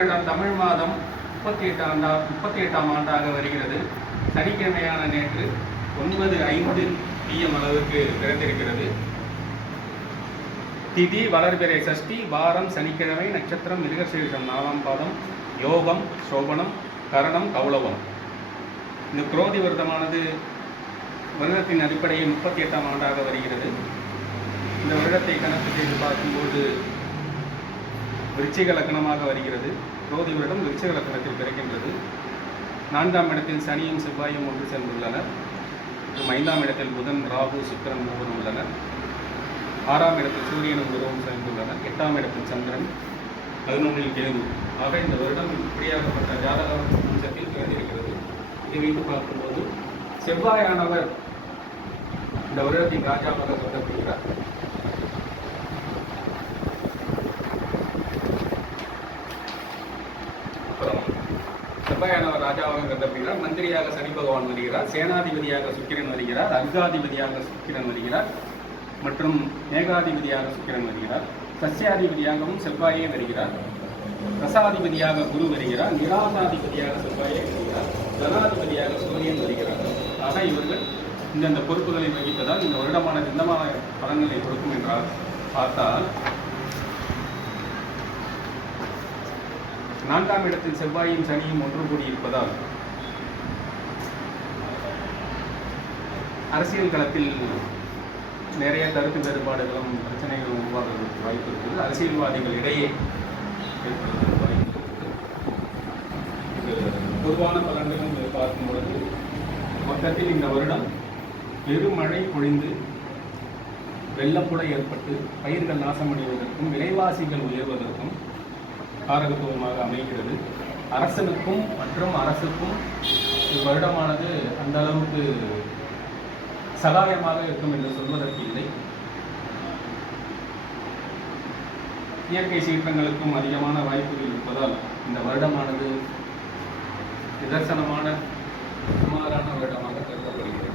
தமிழ் மாதம் 38ஆம் ஆண்டாக வருகிறது. சனிக்கிழமையான நேற்று 9:05 PM அளவுக்கு பிறந்திருக்கிறது. திதி வளர்பிறை சஷ்டி, வாரம் சனிக்கிழமை, நட்சத்திரம் மிருகசீரிஷம் 4ஆம் பாதம், யோகம் சோபனம், கரணம் கௌளவம். இந்த குரோதி வருடமானது வருடத்தின் அடிப்படையில் 38ஆம் ஆண்டாக வருகிறது. இந்த வருடத்தை கணக்கு செய்து பார்க்கும்போது விருச்சிக லக்னமாக வருகிறது. குரோதி வருடம் விருச்சிக லக்னத்தில் பிறக்கின்றது. 4ஆம் இடத்தில் சனியும் செவ்வாயும் ஒன்று சென்றுள்ளனர். மற்றும் 5ஆம் இடத்தில் புதன், ராகு, சுக்கிரன் மூவரும் உள்ளனர். 6ஆம் இடத்தில் சூரியனும் குருவும் சேர்ந்துள்ளனர். 8ஆம் இடத்தில் சந்திரன், 11இல் கேது. ஆக இந்த வருடம் இப்படியாகப்பட்ட ஜாதக அம்சத்தில் பிறந்திருக்கிறது. இதை வைத்து பார்க்கும்போது செவ்வாயானவர் இந்த வருடத்தின் ராஜாவாக சொல்லப்படுகிறார். செவ்வாயானவர் ராஜாவாக கருதப்படுகிறார். மந்திரியாக சனி பகவான் வருகிறார். சேனாதிபதியாக சுக்கிரன் வருகிறார். அர்காதிபதியாக சுக்கிரன் வருகிறார். மற்றும் மேகாதிபதியாக சுக்கிரன் வருகிறார். சஸ்யாதிபதியாகவும் செவ்வாயே வருகிறார். ரசாதிபதியாக குரு வருகிறார். நிராசாதிபதியாக செவ்வாயே வருகிறார். ஜனாதிபதியாக சூரியன் வருகிறார். ஆக இவர்கள் இந்தந்த பொறுப்புகளை வகிப்பதால் இந்த வருடமான எந்தமான பலன்களை கொடுக்கும் என்றால் பார்த்தால் 4ஆம் இடத்தில் செவ்வாயும் சனியும் ஒன்று கூடியிருப்பதால் அரசியல் களத்தில் நிறைய கருத்து வேறுபாடுகளும் பிரச்சனைகளும் உருவாகுவதற்கு வாய்ப்பு இருக்குது. அரசியல்வாதிகள் இடையே ஏற்படுவதற்கு வாய்ப்பு இருக்குது. பொதுவான பலன்களும் பார்க்கும் பொழுது மொத்தத்தில் இந்த வருடம் பெருமழை பொழிந்து வெள்ளப்புழை ஏற்பட்டு பயிர்கள் நாசமடைவதற்கும் விலைவாசிகள் உயர்வதற்கும் காரகத்துவமாக அமைகிறது. அரசனுக்கும் மற்றும் அரசுக்கும் வருடமானது அந்த அளவுக்கு சகாயமாக இருக்கும் என்று சொல்வதற்கு இல்லை. இயற்கை சீற்றங்களுக்கும் அதிகமான வாய்ப்புகள் இருப்பதால் இந்த வருடமானது நிதர்சனமான சுமாரான வருடமாக கருதப்படுகிறது.